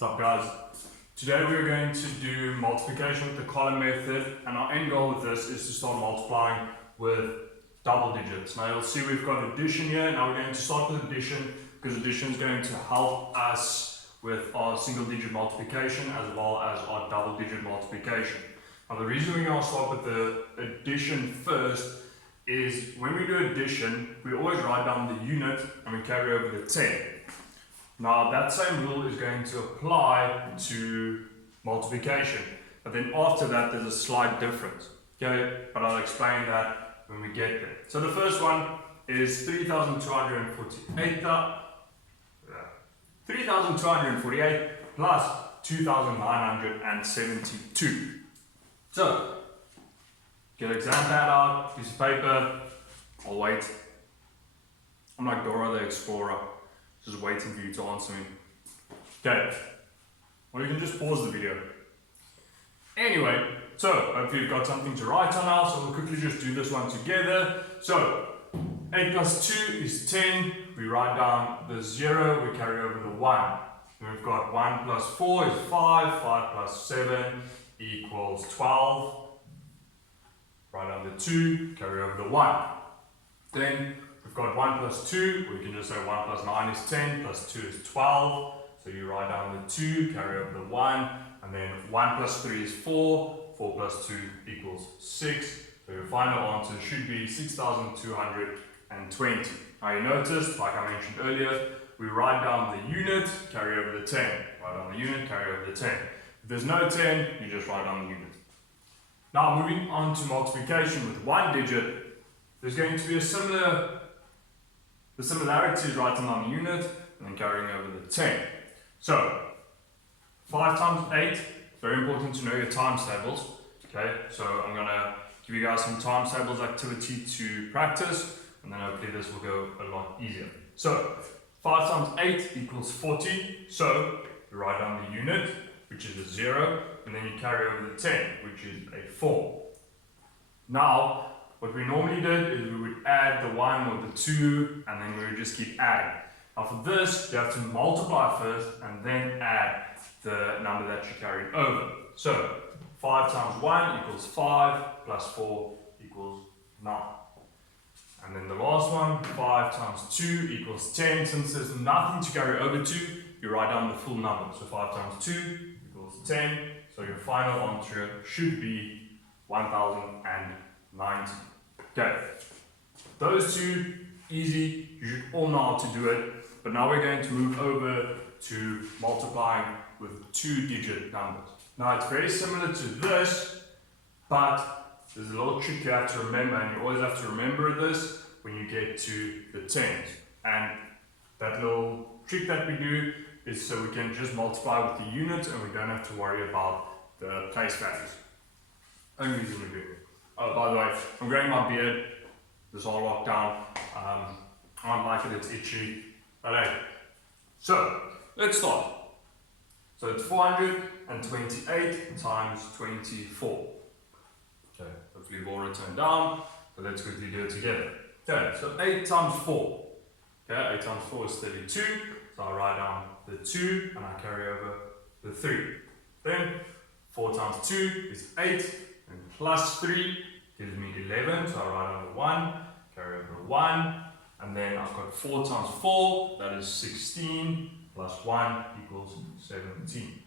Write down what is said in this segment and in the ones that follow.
What's up, guys? Today we're going to do multiplication with the column method, and our end goal with this is to start multiplying with double digits. Now you'll see we've got addition here. Now we're going to start with addition because addition is going to help us with our single digit multiplication as well as our double digit multiplication. Now the reason we're going to start with the addition first is when we do addition, we always write down the unit and we carry over the 10. Now that same rule is going to apply to multiplication, but then after that there's a slight difference, okay? But I'll explain that when we get there. So the first one is 3,248 plus 2,972. So, get an exam pad out, piece of paper, I'll wait. I'm like Dora the Explorer. Just waiting for you to answer me. Okay. Or you can just pause the video. Anyway, so hopefully you've got something to write on now, so we'll quickly just do this one together. So 8 plus 2 is 10. We write down the 0, we carry over the 1. Then we've got 1 plus 4 is 5, 5 plus 7 equals 12. Write down the 2, carry over the 1. Then we've got 1 plus 2, we can just say 1 plus 9 is 10, plus 2 is 12. So you write down the 2, carry over the 1, and then 1 plus 3 is 4, 4 plus 2 equals 6. So your final answer should be 6,220. Now you noticed, like I mentioned earlier, we write down the unit, carry over the 10. Write down the unit, carry over the 10. If there's no 10, you just write down the unit. Now moving on to multiplication with one digit, there's going to be the similarity is writing down the unit and then carrying over the 10. So 5 times 8, very important to know your times tables. Okay, so I'm going to give you guys some times tables activity to practice, and then hopefully this will go a lot easier. So 5 times 8 equals 40. So you write down the unit, which is a 0, and then you carry over the 10, which is a 4. Now, what we normally did is we would add the 1 or the 2, and then we would just keep adding. Now for this, you have to multiply first, and then add the number that you carried over. So 5 times 1 equals 5, plus 4 equals 9. And then the last one, 5 times 2 equals 10. Since there's nothing to carry over to, you write down the full number. So 5 times 2 equals 10. So your final answer should be 1,090. Okay, those two, easy, you should all know how to do it. But now we're going to move over to multiplying with 2-digit numbers. Now it's very similar to this, but there's a little trick you have to remember, and you always have to remember this when you get to the tens. And that little trick that we do is so we can just multiply with the unit and we don't have to worry about the place values. Only reason we do it. Oh, by the way, I'm growing my beard. This all lockdown. I don't like it, it's itchy. But hey, so let's start. So it's 428 times 24. Okay, hopefully you've all written down. So let's quickly do it together. Okay, so 8 times 4. Okay, 8 times 4 is 32. So I write down the 2 and I carry over the 3. Then 4 times 2 is 8. And plus 3 gives me 11, so I write down the 1, carry over the 1, and then I've got 4 times 4, that is 16, plus 1 equals 17.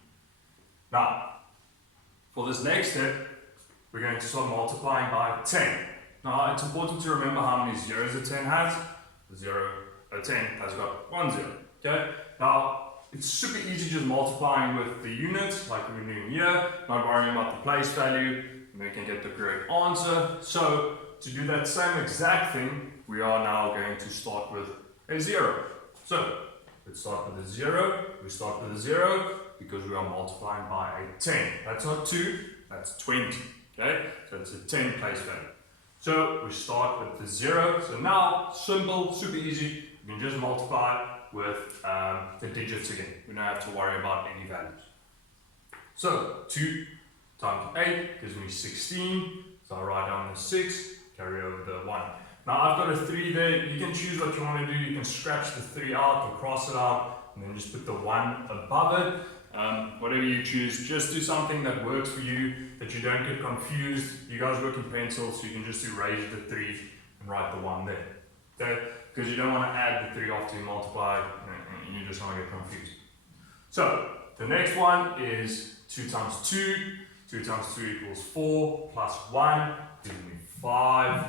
Now, for this next step, we're going to start multiplying by 10. Now, it's important to remember how many zeros a 10 has. A 10 has got 1 0, okay? Now, it's super easy just multiplying with the units, like we're doing here, not worrying about the place value, and we can get the correct answer. So to do that same exact thing, we are now going to start with a 0. So let's start with a 0. We start with a 0 because we are multiplying by a 10. That's not 2, that's 20. Okay? So it's a 10 place value. So we start with the 0. So now, simple, super easy. You can just multiply with the digits again. We don't have to worry about any values. So 2 times 8 gives me 16. So I write down the 6, carry over the 1. Now I've got a 3 there. You can choose what you want to do. You can scratch the 3 out or cross it out, and then just put the 1 above it. whatever you choose, just do something that works for you, that you don't get confused. You guys work in pencil, so you can just erase the 3 and write the 1 there. Okay? Because you don't want to add the 3 after you multiply, and you just want to get confused. So, the next one is 2 times 2. 2 times 2 equals 4, plus 1 gives me 5.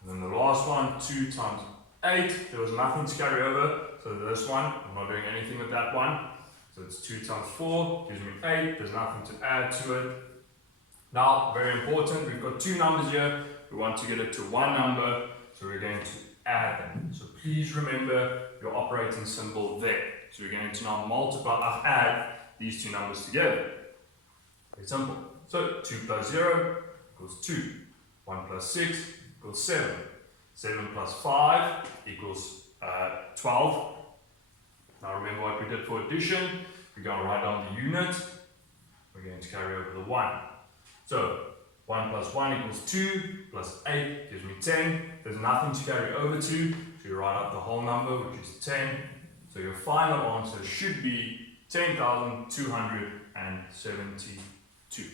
And then the last one, 2 times 8. There was nothing to carry over, so this one, I'm not doing anything with that one. So it's 2 times 4, gives me 8, there's nothing to add to it. Now, very important, we've got 2 numbers here. We want to get it to one number, so we're going to add them. So please remember your operating symbol there. So we're going to now add these 2 numbers together. Very simple. So 2 plus 0 equals 2. 1 plus 6 equals 7. 7 plus 5 equals 12. Now remember what we did for addition. We're going to write down the unit. We're going to carry over the 1. So 1 plus 1 equals 2, plus 8 gives me 10. There's nothing to carry over to, so you write out the whole number, which is 10. So your final answer should be 10,272.